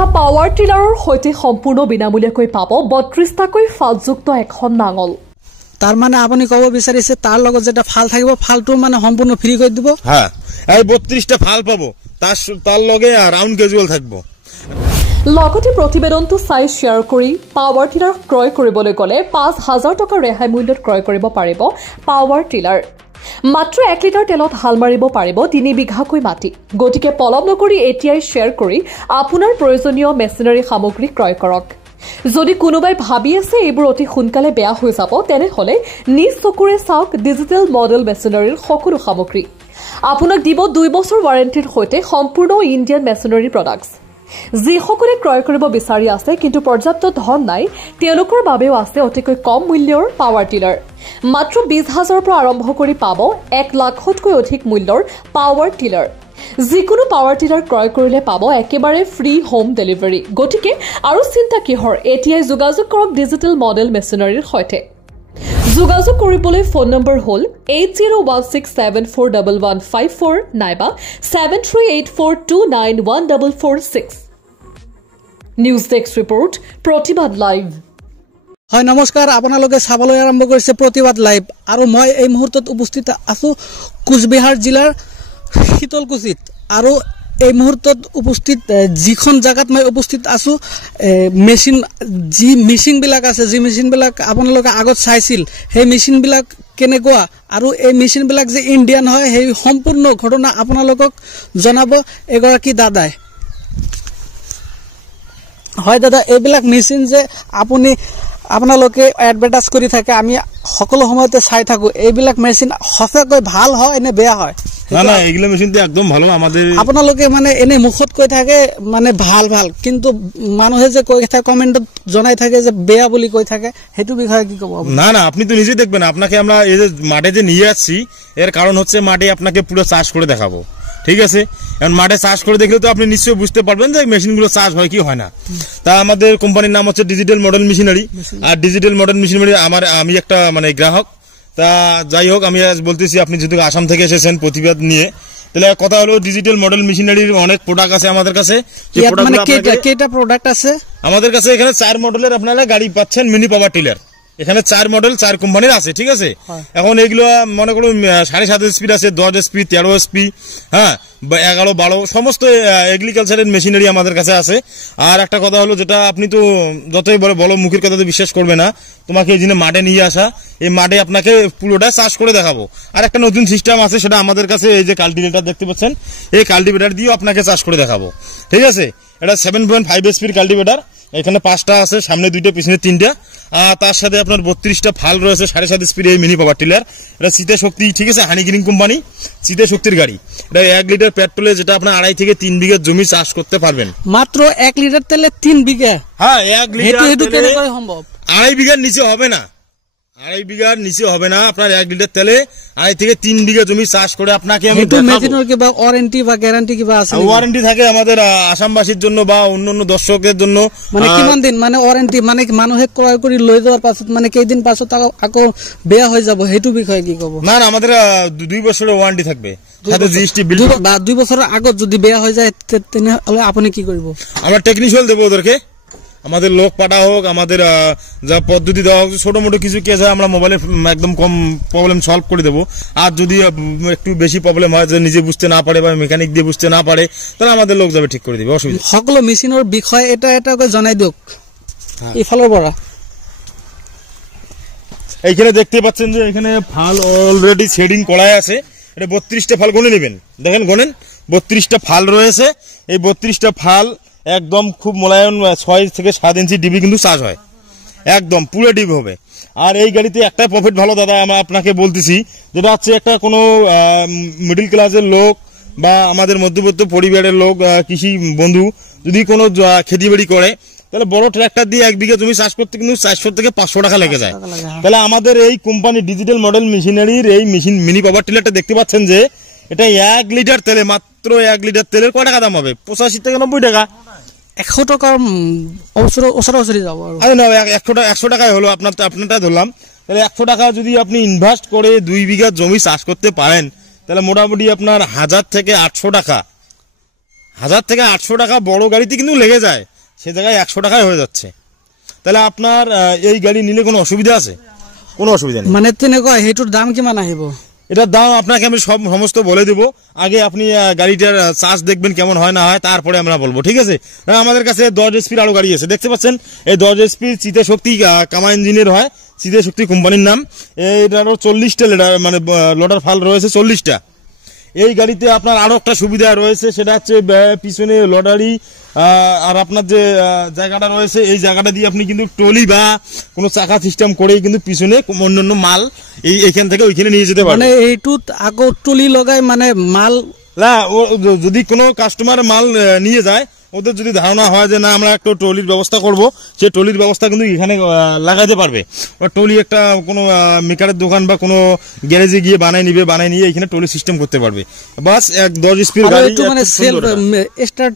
এটা পাৱাৰ টিলাৰৰ সৈতে সম্পূৰ্ণ বিনামূলীয়াকৈ পাব ৩২টাকৈ ফালযুক্ত এখন নাঙল। তাৰ মানে আপুনি ক'ব বিচাৰিছে তাৰ লগত যেটা ফাল থাকিব ফালটো মানে সম্পূৰ্ণ ফ্ৰী কৰি দিব। হ্যাঁ, এই ৩২টা ফাল পাব, তার লগে রাউন্ড ক্যাজুয়াল থাকব। লগতে প্ৰতিবেদনটো চাই শ্বেয়াৰ কৰি পাৱাৰ টিলাৰ ক্ৰয় কৰিবলৈ গ'লে ৫,০০০ টকা ৰেহাই মূল্যত ক্ৰয় কৰিব পাৰিব পাৱাৰ টিলাৰ। মাত্ৰ ১ লিটাৰ তেলত হাল মাৰিব পাৰিব ৩ বিঘাকৈ মাটি। গতিকে পলম নকৰি এতিয়াই শ্বেয়াৰ কৰি আপোনাৰ প্ৰয়োজনীয় মেচিনাৰী সামগ্ৰী ক্ৰয় কৰক। যদি কোনোবাই ভাবি আছে এইবোৰ অতি সোনকালে বেয়া হৈ যাব, তেনেহ'লে নিজ চকুৰে চাওক ডিজিটেল মডেল মেচিনাৰীৰ সকলো সামগ্ৰী। আপোনাক দিব ২ বছৰ ৱাৰেণ্টিৰ সৈতে সম্পূৰ্ণ ইণ্ডিয়ান মেচিনাৰী প্ৰডাক্টছ। যিসকলে ক্ৰয় কৰিব বিচাৰি আছে কিন্তু পৰ্যাপ্ত ধন নাই, তেওঁলোকৰ বাবেও আছে অতিকৈ কম মূল্যৰ পাৱাৰ টিলাৰ। মাত্ৰ ২০,০০০ৰ পৰা আৰম্ভ কৰি পাব ১ লাখতকৈ অধিক মূল্যৰ পাৱাৰ টিলাৰ। যিকোনো পাৱাৰ টিলাৰ ক্ৰয় কৰিলে পাব একেবাৰে ফ্ৰী হোম ডেলিভাৰী। গতিকে আৰু চিন্তা কিহৰ, এতিয়াই যোগাযোগ কৰক ডিজিটেল মডেল মেচিনাৰীৰ সৈতে। যোগাযোগ কৰিবলৈ ফোন নম্বৰ হ'ল 8016741154 নাইবা 7384291446। নিউজ ডেস্ক ৰিপৰ্ট, প্ৰতিবাদ লাইভ। হয়, নমস্কাৰ। আপোনালোকে চাবলৈ আৰম্ভ কৰিছে প্ৰতিবাদ লাইভ আৰু মই এই মুহূৰ্তত উপস্থিত আছো কোচবিহাৰ জিলাৰ শীতলকুচিত। আৰু এই মুহূৰ্তত উপস্থিত যিখন জায়গাত মই উপস্থিত আছো, যি মেচিনবিলাক আছে, যি মেচিনবিলাক আপোনালোকে আগত চাইছিল, সেই মেচিনবিলাক কেনেকুৱা আৰু এই মেচিনবিলাক যে ইণ্ডিয়ান হয়, সেই সম্পূৰ্ণ ঘটনা আপোনালোকক জনাব এগৰাকী দাদাই। হয় দাদা, এইবিলাক মেচিন যে আপোনালোকে এডভাৰটাইজ কৰি থাকে, আমি সকলো সময়তে চাই থাকো, এইবিলাক মেচিন সঁচাকৈ ভাল হয় নে বেয়া হয়? না না, এইগুলো মেশিন তো একদম ভালো। আমাদের আপোনালোকে মানে এনে মুখত কৈ থাকে মানে ভাল ভাল, কিন্তু মানুহে যে কৈ থাকে কমেন্টত জনাই থাকে যে বেয়া বুলি কৈ থাকে, সেইটো বিষয়ে কি কব? না না, আপনি তো নিজে দেখবেন। আপনাকে আমরা এই যে মাঠে যে নিয়ে আসছি, এর কারণ হচ্ছে মাঠে আপনাকে পুরো চাষ করে দেখাবো, ঠিক আছে? এখন মাঠে চাষ করে দেখলে তো আপনি নিশ্চয়ই বুঝতে পারবেন যে মেশিনগুলো চাষ হয় কি হয় না। তা আমাদের কোম্পানির নাম হচ্ছে ডিজিটাল মডেল মেশিনারি। আর ডিজিটাল মডেল মেশিনারি আমি একটা মানে গ্রাহক। তা যাই হোক, আমি আজ বলতেছি, আপনি যেহেতু আসাম থেকে এসেছেন প্রতিবাদ নিয়ে, তাহলে কথা হলো ডিজিটাল মডেল মেশিনারির অনেক প্রোডাক্ট আছে আমাদের কাছে। মানে কেটা প্রোডাক্ট আছে আমাদের কাছে? এখানে ৪ মডেলের আপনারা গাড়ি পাচ্ছেন, মিনি পাওয়ার টিলার। এখানে ৪ মডেল ৪ কোম্পানির আছে, ঠিক আছে? এখন এইগুলো মনে করুন ৭.৫ স্পিড আছে, ১০ স্পিড, ১৩ স্পিড, হ্যাঁ, ১১, ১২ সমস্ত এগ্রিকালচারের মেশিনারি আমাদের কাছে আছে। আর একটা কথা হলো, যেটা আপনি তো যতই বলো মুখের কথা তো বিশ্বাস করবে না, তোমাকে এই জন্য মাঠে নিয়ে আসা, এই মাঠে আপনাকে পুরোটা চাষ করে দেখাবো। আর একটা নতুন সিস্টেম আছে, সেটা আমাদের কাছে এই যে কাল্টিভেটার দেখতে পাচ্ছেন, এই কাল্টিভেটার দিয়েও আপনাকে চাষ করে দেখাবো, ঠিক আছে? এটা 7.5 স্পিড কাল্টিভেটার। এখানে 5টা আছে, সামনে 2টা, পিছনে 3টা। আর তার সাথে আপনার 32টা ফাল রয়েছে, 7.5 স্পিড এই মিনি পাওয়ার টিলার। এটা চিতে শক্তি, ঠিক আছে? হানি গ্রিন কোম্পানি চিতে শক্তির গাড়ি। এটা 1 লিটার পেট্রোলে যেটা আপনার 2.5 থেকে 3 বিঘা জমি চাষ করতে পারবেন। মাত্র 1 লিটার তেলে 3 বিঘা? হ্যাঁ, 1 লিটার তেলে সম্ভব। 2.5 বিঘার নিচে হবে না, 2.5 বিঘার নিচে হবে না। আপনার 1 লিটার তেলে 2.5 থেকে 3 বিঘা জমি চাষ করে আপনাকে আমি দেখাবো। মেশিনের কি বা ওয়ারেন্টি বা গ্যারান্টি কি বা আছে? ওয়ারেন্টি থাকে আমাদের আসামবাসীর জন্য বা অন্যান্য দর্শকদের জন্য। মানে কিমান দিন মানে ওয়ারেন্টি, মানে মানুহে ক্রয় কৰি লৈ যাওয়ার পাছত মানে কেইদিন পাছত আকৌ বেয়া হৈ যাব, সেইটো বিষয়ে কি কব? না না, আমাদের 2 বছরের ওয়ারেন্টি থাকবে, সাথে জিএসটি বিল। বা 2 বছরের আগত যদি বেয়া হৈ যায় তাহলে আপনি কি করব? আমরা টেকনিশিয়ান দেবো ওদেরকে, আমাদের লোক পাঠা হোক, আমাদের যা পদ্ধতি দেওয়া হোক, ছোট মোটো কিছু কেস হয় আমরা মোবাইলে একদম কম প্রবলেম সলভ করে দেবো। আর যদি একটু বেশি প্রবলেম হয়, যে নিজে বুঝতে না পারে বা মেকানিক দিয়ে বুঝতে না পারে, তাহলে আমাদের লোক যাবে ঠিক করে দিবে, অসুবিধা। সকল মেশিনের বিষয় এটা জানাই দিওক এইফালৰ পৰা। এইখানে দেখতে পাচ্ছেন যে এখানে ফাল অলরেডি শেডিং করাই আছে। এটা 32টা ফাল গনে নেবেন, দেখেন গনেন, 32টা ফাল রয়েছে। এই 32টা ফাল একদম খুব মোলায়ম, 6 থেকে 7 ইঞ্চি ডিবি কিন্তু চার্জ হয়, একদম পুরো ডিবি হবে। আর এই গাড়িতে একটা প্রফিট ভালো দাদা, আমি আপনাকে বলতেছি, যেটা হচ্ছে একটা কোনো মিডল ক্লাসের লোক বা আমাদের মধ্যবিত্ত পরিবারের লোক, কৃষি বন্ধু যদি কোনো খেতিবাড়ি করে, তাহলে বড় ট্রাক্টর দিয়ে 1 বিঘা জমি চাষ করতে কিন্তু 400 থেকে 500 টাকা লেগে যায়। তাহলে আমাদের এই কোম্পানি ডিজিটাল মডেল মেশিনারির এই মেশিন মিনি পাওয়ার টিলারটা দেখতে পাচ্ছেন যে এটা 1 লিটার তেলে, মাত্র 1 লিটার তেলের কয় টাকা দাম হবে? 85 থেকে 90 টাকা। 100 টাকার ওসরাওসরি যাব। আরে না, 100 টাকায় হলো, আপনারটা ধরলাম। তাহলে 100 টাকা যদি আপনি ইনভেস্ট করে 2 বিঘা জমি চাষ করতে পারেন, তাহলে মোটামুটি আপনার 1000 থেকে 800 টাকা 1000 থেকে 800 টাকা বড় গাড়িতে কিন্তু লেগে যায়, সে জায়গায় 100 টাকায় হয়ে যাচ্ছে। তাহলে আপনার এই গাড়ি নিলে কোনো অসুবিধা আছে? কোনো অসুবিধা নেই। মানে তেনেকুৱা সেইটোৰ দাম কিমান আহিব? এটার দাম আপনাকে আমি সমস্ত বলে দেবো। আগে আপনি গাড়িটার চার্জ দেখবেন কেমন হয় না হয়, তারপরে আমরা বলবো, ঠিক আছে? আমাদের কাছে 10 HP আরো গাড়ি আছে, দেখতে পাচ্ছেন এই 10 HP চিতে শক্তি কামা ইঞ্জিনের হয়, চিতে শক্তি কোম্পানির নাম। এটারও 40টা মানে লোডার ফাল রয়েছে 40টা। এই গাড়িতে আপনার আরো একটা সুবিধা রয়েছে, সেটা হচ্ছে পিছনে লডারি আর আপনার যে জায়গাটা রয়েছে এই জায়গাটা দিয়ে আপনি কিন্তু ট্রলি বা কোনো চাকা সিস্টেম করেই কিন্তু পিছনে অন্যান্য মাল এইখান থেকে ওইখানে নিয়ে যেতে পারেন। মানে এইটুত আকৌ ট্রলি লগাই মানে মাল না, যদি কোনো কাস্টমার মাল নিয়ে যায়, ওদের যদি ধারণা হয় যে না আমরা একটা ট্রলির ব্যবস্থা করব, সেই ট্রলির ব্যবস্থা কিন্তু এখানে লাগাইতে পারবে। ট্রলি একটা কোনো মেকারের দোকান বা কোনো গ্যারেজে গিয়ে বানাই নিয়ে এখানে ট্রলি সিস্টেম করতে পারবে। বাস 10 স্পিড গাড়ি। মানে স্টার্ট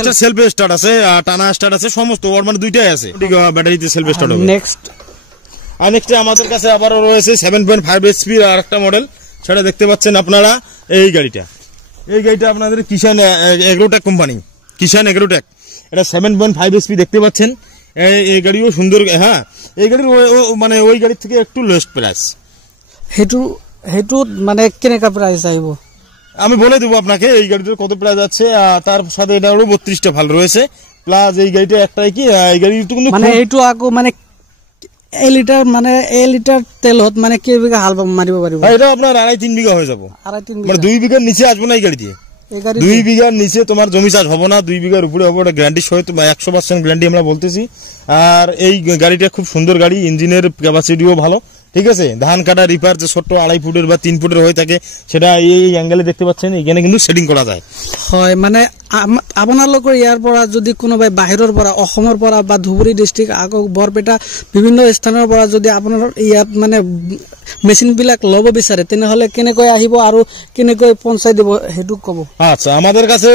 এটা সেলফ স্টার্ট আছে, টানা স্টার্ট আছে, সমস্ত ওর মানে দুইটাই আছে, ব্যাটারিতে সেলফ স্টার্ট হবে। নেক্সট আমাদের কাছে আবারও রয়েছে 7.5 HP আর একটা মডেল, সেটা দেখতে পাচ্ছেন আপনারা। এই গাড়িটা আপনাদের কিষান এগ্রোটেক কোম্পানি, কিষান এগ্রোটেক, এটা 7.5 HP দেখতে পাচ্ছেন। এই গাড়িও সুন্দর। হ্যাঁ, এই গাড়ির মানে ওই গাড়ির থেকে একটু লোয়েস্ট প্রাইস। সেইটো মানে কেনেকা প্রাইস আহিব আমি বলে দেবো আপনাকে এই গাড়িটার কত প্রাইস আছে। তার সাথে এটা হলো 32টা ভাল রয়েছে, প্লাস এই গাড়িটা একটাই কি এই গাড়িটা কিন্তু মানে এইটো আকৌ মানে এই লিটার তেলত মানে কে বিঘা হাল মারিব পারিব? এটা আপনার 2.5-3 বিঘা হয়ে যাব। মানে 2 বিঘার নিচে আসবো না এই গাড়ি দিয়ে। 2 বিঘার নিচে তোমার জমি চাষ হবো না, 2 বিঘার উপরে হবো। এটা গ্যারান্টি সহ 100% গ্যারান্টি আমরা বলতেছি। আর এই গাড়িটা খুব সুন্দর গাড়ি, ইঞ্জিনের ক্যাপাসিটিও ভালো, ঠিক আছে? ধান কাটা রিপার যে ছোট্ট 2.5 ফুটের বা 3 ফুটের হয়ে থাকে, সেটা এই অ্যাঙ্গেলে দেখতে পাচ্ছেন, এখানে কিন্তু সেটিং করা যায়। হয়, মানে আপোনালোকৰ ইয়াৰ পৰা যদি কোনোবাই বাহিৰৰ পৰা, অসমৰ পৰা বা ধুবুৰী ডিষ্ট্ৰিক্ট আকৌ বৰপেটা বিভিন্ন স্থানৰ পৰা যদি আপোনাৰ ইয়াত মানে মেচিন বিলাক লব বিচাৰে, তেনেহলে কেনেকৈ আহিব আৰু কেনেকৈ পৌঁছাই দিব সেইটো কব। আচ্ছা, আমাদের কাছে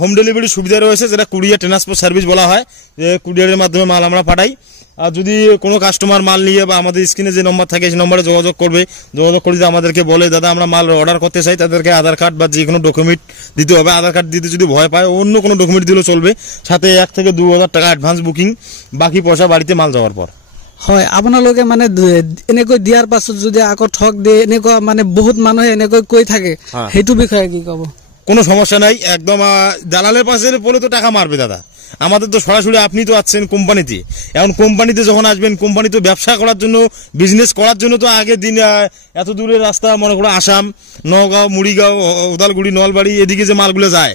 হোম ডেলিভারি সুবিধা রয়েছে, যেটা কুরিয়ার ট্রান্সপোর্ট সার্ভিস বলা হয়, যে কুরিয়ারের মাধ্যমে মাল আমরা পাঠাই। আর যদি কোনো কাস্টমার মাল নিয়ে বা আমাদের স্ক্রিনে যে নম্বর থাকে সেই নম্বরে যোগাযোগ করে যদি আমাদেরকে বলে দাদা আমরা মাল অর্ডার করতে চাই, তাদেরকে আধার কার্ড বা যে কোনো ডকুমেন্ট দিতে হবে। আধার কার্ড দিতে যদি ভয় পায়, অন্য কোনো ডকুমেন্ট দিলেও চলবে, সাথে 1 থেকে 2,000 টাকা অ্যাডভান্স বুকিং, বাকি পয়সা বাড়িতে মাল যাওয়ার পর। হয়, আপোনালোকে মানে এনেকৈ দিয়ার পাছত যদি আকৌ ঠক দিয়ে, এনেকুৱা মানে বহুত মানুহে এনেকৈ কৈ থাকে, সেইটো বিষয়ে কি কব? কোনো সমস্যা নাই, একদম দালালের পাশে পড়ে তো টাকা মারবে দাদা। আমাদের তো সরাসরি, আপনি তো আছেন কোম্পানিতে, এখন কোম্পানিতে যখন আসবেন, কোম্পানি তো ব্যবসা করার জন্য, বিজনেস করার জন্য তো আগের দিন এত দূরের রাস্তা, মনে করো আসাম, নওগাঁও, মুড়িগাঁও, উদালগুড়ি, নলবাড়ি, এদিকে যে মালগুলো যায়,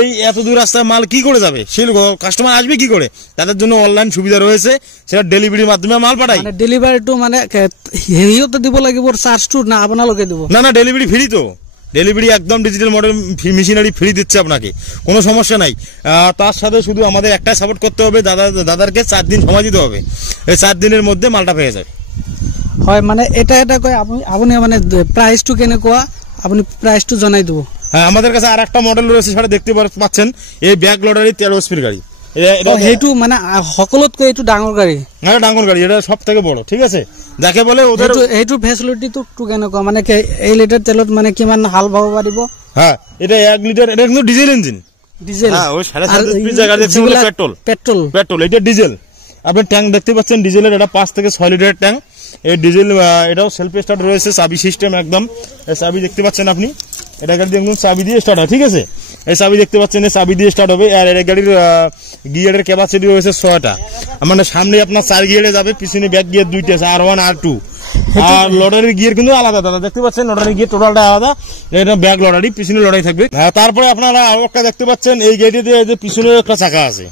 এই এত দূর রাস্তায় মাল কি করে যাবে? সেই কাস্টমার আসবে কি করে? তাদের জন্য অনলাইন সুবিধা রয়েছে, সেটা ডেলিভারির মাধ্যমে মাল পাঠাই। ডেলিভারিটো মানে হেৰিও দিব লাগিব, চার্জটো না আপোনালোকে দিব? না, ডেলিভারি ফ্রি তো, ডেলিভারি একদম ডিজিটাল মডেল মেশিনারি ফ্রি দিচ্ছে আপনাকে, কোনো সমস্যা নাই। তার সাথে শুধু আমাদের একটাই সাপোর্ট করতে হবে, দাদারকে 4 দিন সময় দিতে হবে, এই 4 দিনের মধ্যে মালটা পেয়ে যাবে। হয়, মানে এটা কয় আপনি মানে প্রাইসটো কেনেকুৱা, আপনি প্রাইসটো জানাই দিব। হ্যাঁ, আমাদের কাছে আর একটা মডেল রয়েছে, সেটা দেখতে পাচ্ছেন, এই ব্যাক লোডারি 13 স্পিড গাড়ি। সেইটো মানে সকলোতকৈ এইটো ডাঙৰ গাড়ি? হ্যাঁ, ডাঙৰ গাড়ি, এটা সব থেকে বড়, ঠিক আছে? যাকে বলে ওদের এইটো ফেসিলিটিটো কেনেকুৱা, মানে এই লিটার তেলত মানে কিমান হাল বাব পাৰিব? হ্যাঁ, এটা 1 লিটার, এটা কিন্তু ডিজেল ইঞ্জিন। ডিজেল? হ্যাঁ, ওই 7.5 স্পিড জায়গা দেখছেন, পেট্রোল। এটা ডিজেল। আপনি ট্যাঙ্ক দেখতে পাচ্ছেন ডিজেলের, এটা 5 থেকে 6 লিটারের ট্যাঙ্ক। এই ডিজেল, এটাও সেলফ স্টার্ট রয়েছে, চাবি সিস্টেম একদম। এই চাবি দেখতে পাচ্ছেন আপনি, এটা গাড়ি একদম চাবি দিয়ে স্টার্ট হয়, ঠিক আছে? এই চাবি দেখতে পাচ্ছেন, এই চাবি দিয়ে স্টার্ট হবে। আর এই গাড়ির গিয়ারের ক্যাপাসিটি রয়েছে 6টা, মানে সামনে আপনার 4 গিয়ারে যাবে, পিছনে ব্যাক গিয়ার 2টা আছে, R1 R2। আর লটারির গিয়ার কিন্তু আলাদা দাদা, দেখতে পাচ্ছেন লটারির গিয়ার টোটালটা আলাদা, এটা ব্যাক লটারি, পিছনে লটারি থাকবে। তারপরে আপনারা আরো একটা দেখতে পাচ্ছেন, এই গাড়িতে যে পিছনে একটা চাকা আছে,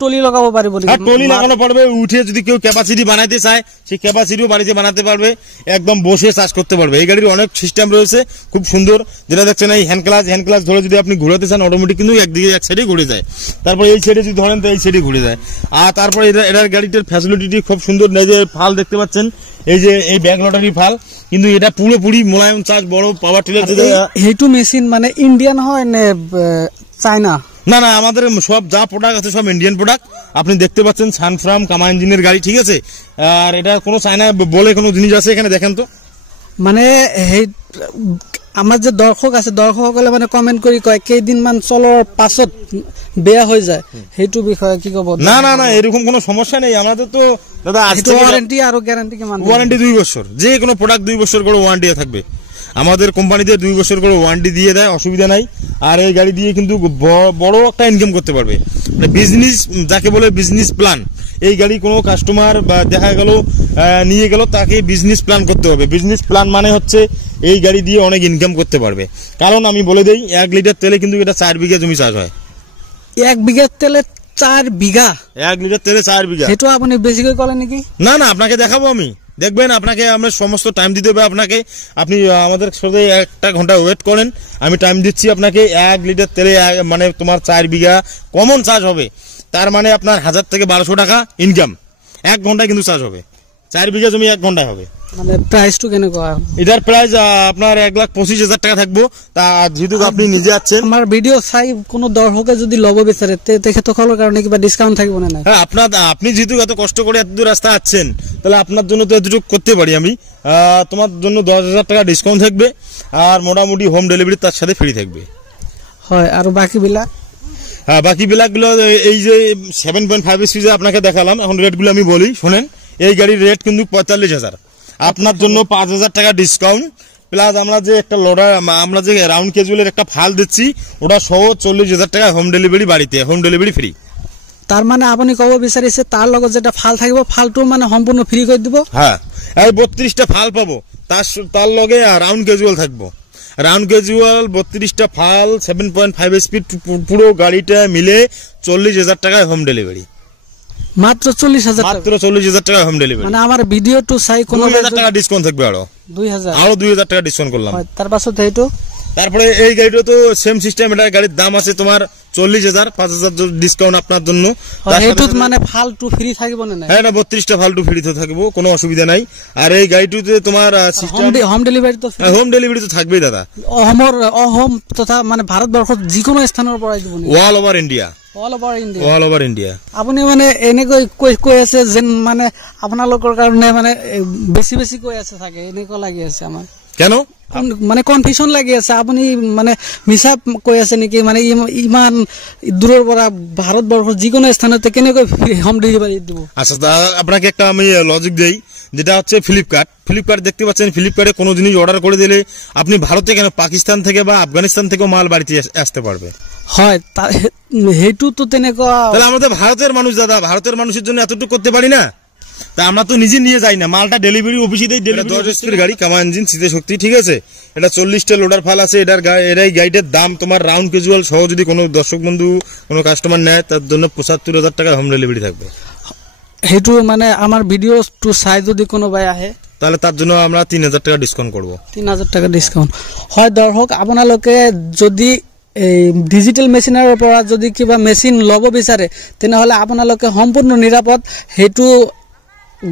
টলি লাগাবো পারবো? টলি লাগানো পারবে, উঠে যদি কেউ ক্যাপাসিটি বানাইতে চায়, সেই ক্যাপাসিটিও বাড়িতে বানাতে পারবে, একদম বসে চার্জ করতে পারবে। এই গাড়ির অনেক সিস্টেম রয়েছে, খুব সুন্দর, যেটা দেখছেন এই হ্যান্ড ক্লাচ ধরে যদি আপনি ঘুরাতে চান, অটোমেটিক কিন্তু একদিকে এক সাইডে ঘুরে যায়, তারপর এই সাইডে যদি ধরেন তো এই সাইডে ঘুরে যায়। আর তারপর এটার গাড়িটার ফ্যাসিলিটি খুব সুন্দর, এই যে ফাল দেখতে পাচ্ছেন, এই যে এই ব্যাক লটারি ফাল, কিন্তু এটা পুরোপুরি মোলায়েম চার্জ, বড় পাওয়ার টিলার। এইটো মেশিন মানে ইন্ডিয়ান হয় না চায়না? না, আমাদের সব যা প্রোডাক্ট আছে সব ইন্ডিয়ান প্রোডাক্ট। আপনি দেখতে পাচ্ছেন সানফ্রাম কামা ইঞ্জিনের গাড়ি, ঠিক আছে? আর এটা কোনো চায়না বলে কোনো জিনিস আছে এখানে, দেখেন তো। মানে আমাৰ যে দৰ্শক আছে দৰ্শকসকলে মানে কমেন্ট কৰি কয় কেইদিনমান চলৰ পাছত বেয়া হৈ যায় সেইটো বিষয়ে কি ক'ব না না না এরকম কোনো সমস্যা নেই আমাদের তো দাদা আজ থেকে ওয়ারেন্টি আর গ্যারান্টি কি মানে ওয়ারেন্টি 2 বছর যে কোনো প্রোডাক্ট 2 বছর করে ওয়ারেন্টি থাকবে আমাদের কোম্পানিতে 2 বছর করে ওয়ারেন্টি দিয়ে দেয় অসুবিধা নাই আর এই গাড়ি দিয়ে কিন্তু বড় একটা ইনকাম করতে পারবে মানে বিজনেস যাকে বলে বিজনেস প্ল্যান এই গাড়ি কোনো কাস্টমার বা দেখা গেল নিয়ে গেল তাকে বিজনেস প্ল্যান করতে হবে বিজনেস প্ল্যান মানে হচ্ছে এই গাড়ি দিয়ে অনেক ইনকাম করতে পারবে কারণ আমি বলে দেই 1 লিটার তেলে কিন্তু এটা 4 বিঘা জমি চাষ হয় 1 বিঘা তেলে 4 বিঘা 1 লিটার তেলে 4 বিঘা সেটা আপনি বেশি করে করেন নাকি না না আপনাকে দেখাবো আমি দেখবেন আপনাকে আমরা সমস্ত টাইম দিতে হবে আপনাকে আপনি আমাদের সাথে 1 ঘন্টা ওয়েট করেন আমি টাইম দিচ্ছি আপনাকে 1 লিটার তেলে মানে তোমার 4 বিঘা কমন চার্জ হবে তার মানে আপনার 1000 থেকে 1200 টাকা ইনকাম 1 ঘন্টায় কিন্তু চার্জ হবে 4 বিঘা জমি 1 ঘন্টায় হবে মানে প্রাইস তো কেন কয় এটার প্রাইস আপনার 1,25,000 টাকা থাকবো তা যেহেতু আপনি নিজে আছেন আমার ভিডিও চাই কোনো দর্শকে যদি লব বিচারে তেখেতসকলৰ কারণে কিবা ডিসকাউন্ট থাকবে না হ্যাঁ আপনি যেহেতু এত কষ্ট করে এত দূর রাস্তা আছেন তাহলে আপনার জন্য তো এতটুকু করতে পারি আমি তোমার জন্য 10,000 টাকা ডিসকাউন্ট থাকবে আর মোটামুটি হোম ডেলিভারি তার সাথে ফ্রি থাকবে হয় আর বাকি বিলাক হ্যাঁ বাকি বিলাকগুলো এই যে 7.5 এসপি যে আপনাকে দেখালাম এখন রেটগুলো আমি বলি শুনেন এই গাড়ির রেট কিন্তু 45,000 আপনার জন্য 5,000 টাকা ডিসকাউন্ট প্লাস আমরা যে একটা লোডার আমরা যে রাউন্ড ক্যাজুয়ালের একটা ফাল দিচ্ছি ওটা সহ 40,000 টাকা হোম ডেলিভারি বাড়িতে হোম ডেলিভারি ফ্রি তার মানে আপনি কব বিচাৰিছে তার লগত যেটা ফাল থাকিব ফালটো মানে সম্পূর্ণ ফ্রি করে দিব হ্যাঁ এই 32টা ফাল পাবো তার লগে রাউন্ড ক্যাজুয়াল থাকবো রাউন্ড ক্যাজুয়াল 32টা ফাল 7.5 স্পিড পুরো গাড়িটা মিলে 40,000 টাকায় হোম ডেলিভারি মাত্র 40,000 মাত্র 40,000 টাকা হোম ডেলিভারি মানে আমার ভিডিও টু চাই কোন 2,000 টাকা ডিসকাউন্ট থাকবে আরো 2,000 টাকা ডিসকাউন্ট করলাম তার পাছত এইটো তারপরে এই গাড়িটা তো সেম সিস্টেম এটা গাড়ির দাম আছে তোমার 40,000 5,000 ডিসকাউন্ট আপনার জন্য এইটো মানে ফালটু ফ্রি থাকিব না হ্যাঁ না 32টা ফালটু ফ্রি তো থাকবো কোনো অসুবিধা নাই আর এই গাড়িটিতে তোমার সিস্টেম হোম ডেলিভারি তো হোম ডেলিভারি তো থাকবেই দাদা হোম তথা মানে ভারতবর্ষত যিকোনো স্থানৰ পৰা দিব all over India all over India আপুনি মানে এনেকৈ কৈ আছে যেন মানে আপোনালোকৰ কাৰণে মানে বেছি বেছি কৈ আছে থাকে এনেকৈ লাগি আছে আমাৰ কেন মানে কনফিউশন লাগি আছে আপনি মানে মিছা কৈ আছে নেকি মানে ইমান দূৰৰ পৰা ভাৰতবৰ্ষৰ যিকোনো স্থানতে কেনেকৈ হোম ডেলিভারি দিব আচ্ছা আপনাকে একটা আমি লজিক দেই যেটা হচ্ছে ফ্লিপকার্ট দেখতে পাচ্ছেন ফ্লিপকার্টে কোনো জিনিস অর্ডার করে দিলে আপনি ভারতে কেন পাকিস্তান থেকে বা আফগানিস্তান থেকেও মাল বাড়িতে আসতে পারবে হয় হেতু তো তেনেকুৱা তাহলে আমাদের ভারতের মানুষ দাদা ভারতের মানুষের জন্য এতটুকু করতে পারি না তা আমরা তো নিজে নিয়ে যাই না মালটা ডেলিভারি অফিসে দেই 10 এসপির গাড়ি কামা ইঞ্জিন সিতে শক্তি ঠিক আছে এটা 40টা লোডার ফাল আছে এটাই গাড়িটার দাম তোমার রাউন্ড ক্যাজুয়াল সহ যদি কোনো দর্শক বন্ধু কোনো কাস্টমার নেয় তার জন্য 75,000 টাকা হোম ডেলিভারি থাকবে হেতু মানে আমার ভিডিও টু চাই যদি কোনো ভাই আহে তাহলে তার জন্য আমরা 3,000 টাকা ডিসকাউন্ট করব 3,000 টাকা ডিসকাউন্ট হয় দর্শক আপোনালোকে যদি ডিজিটাল মেচিনৰ পৰা যদি কিবা মেচিন লব বিচাৰে তেনেহলে আপোনালোকে সম্পূৰ্ণ নিৰাপদ হেতু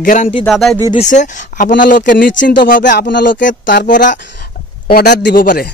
গ্যারান্টি দাদাই দি দিছে আপোনালোকে নিশ্চিন্তভাৱে আপোনালোকে তাৰ পৰা অৰ্ডাৰ দিব পাৰে।